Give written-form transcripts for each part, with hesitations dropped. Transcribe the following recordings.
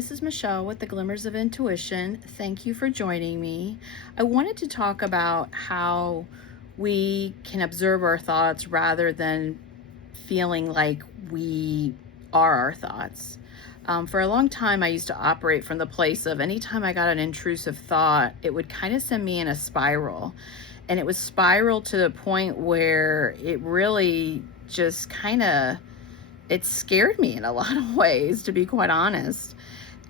this is Michelle with the Glimmers of Intuition. Thank you for joining me. I wanted to talk about how we can observe our thoughts rather than feeling like we are our thoughts. For a long time, I used to operate from the place of anytime I got an intrusive thought, it would kind of send me in a spiral. And it would spiral to the point where it really just it scared me in a lot of ways, to be quite honest.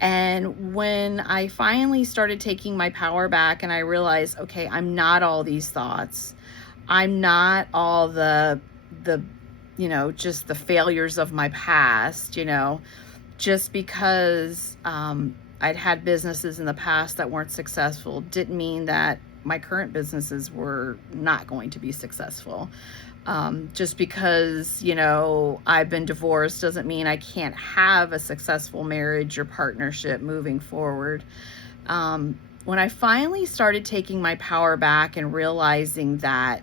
And when I finally started taking my power back and I realized, okay, I'm not all these thoughts. I'm not all just the failures of my past, just because I'd had businesses in the past that weren't successful didn't mean that my current businesses were not going to be successful. Just because, I've been divorced doesn't mean I can't have a successful marriage or partnership moving forward. When I finally started taking my power back and realizing that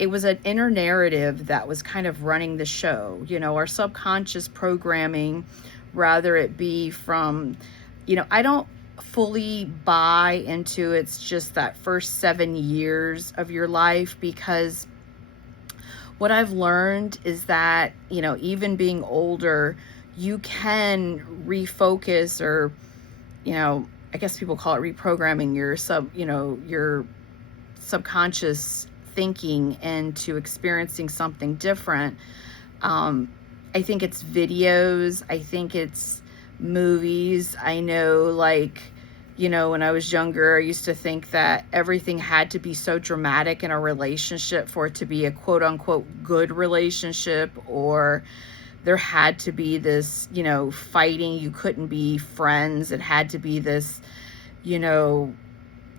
it was an inner narrative that was kind of running the show, our subconscious programming, rather it be from, I don't fully buy into it's just that first 7 years of your life, because what I've learned is that, even being older, you can refocus, or, I guess people call it reprogramming your subconscious thinking into experiencing something different. I think it's videos. I think it's movies. I know, when I was younger, I used to think that everything had to be so dramatic in a relationship for it to be a quote unquote good relationship, or there had to be this, fighting. You couldn't be friends. It had to be this,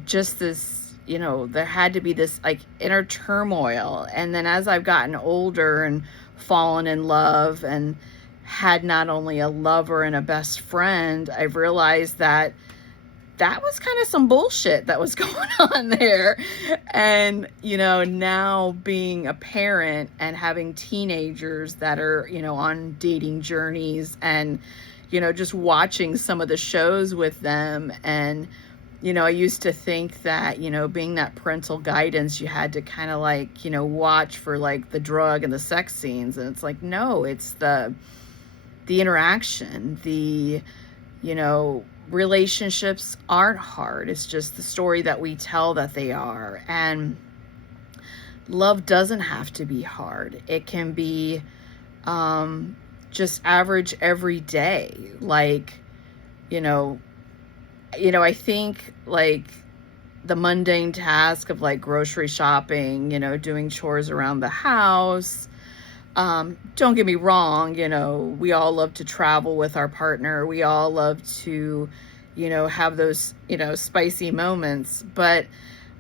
just this, there had to be this inner turmoil. And then as I've gotten older and fallen in love and had not only a lover and a best friend, I've realized that was kind of some bullshit that was going on there. And, now being a parent and having teenagers that are, on dating journeys and, just watching some of the shows with them. And, I used to think that, being that parental guidance, you had to kind of watch for the drug and the sex scenes. And it's no, it's the interaction, relationships aren't hard. It's just the story that we tell that they are. And love doesn't have to be hard. It can be just average every day. I think the mundane task of grocery shopping, doing chores around the house. Don't get me wrong, we all love to travel with our partner. We all love to, have those, spicy moments. But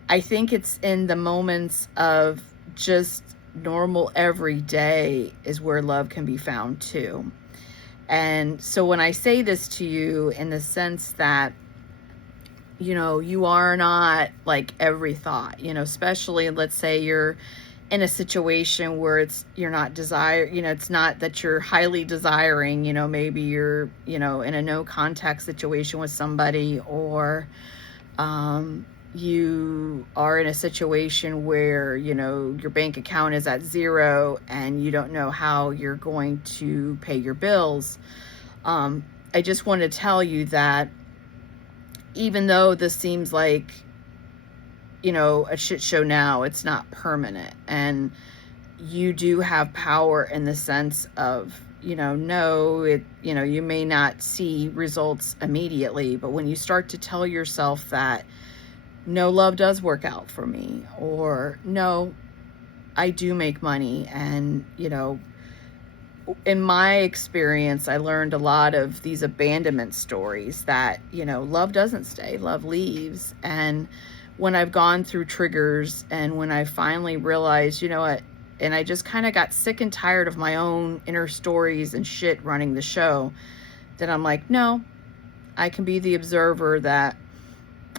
I think it's in the moments of just normal everyday is where love can be found too. And so when I say this to you in the sense that, you are not every thought, especially let's say you're in a situation where it's not that you're highly desiring, maybe you're, in a no contact situation with somebody, or you are in a situation where, your bank account is at zero and you don't know how you're going to pay your bills. I just want to tell you that even though this seems like a shit show now, it's not permanent. And you do have power in the sense of, you may not see results immediately, but when you start to tell yourself that, no, love does work out for me, or no, I do make money. And, in my experience, I learned a lot of these abandonment stories that, love doesn't stay, love leaves. And when I've gone through triggers and when I finally realized, and I just kind of got sick and tired of my own inner stories and shit running the show, that I'm no, I can be the observer, that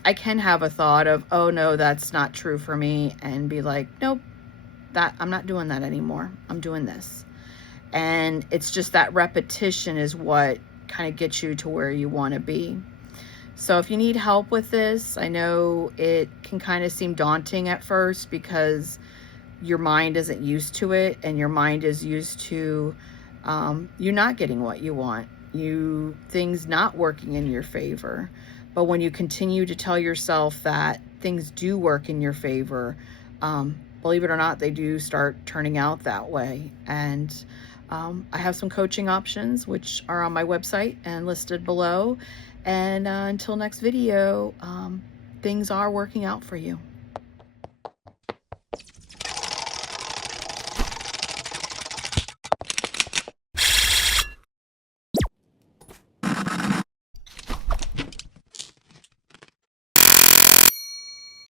I can have a thought of, oh no, that's not true for me, and be nope, I'm not doing that anymore. I'm doing this. And it's just that repetition is what kind of get you to where you want to be. So if you need help with this, I know it can kind of seem daunting at first because your mind isn't used to it, and your mind is used to you not getting what you want, things not working in your favor. But when you continue to tell yourself that things do work in your favor, believe it or not, they do start turning out that way. And I have some coaching options which are on my website and listed below. And until next video, things are working out for you.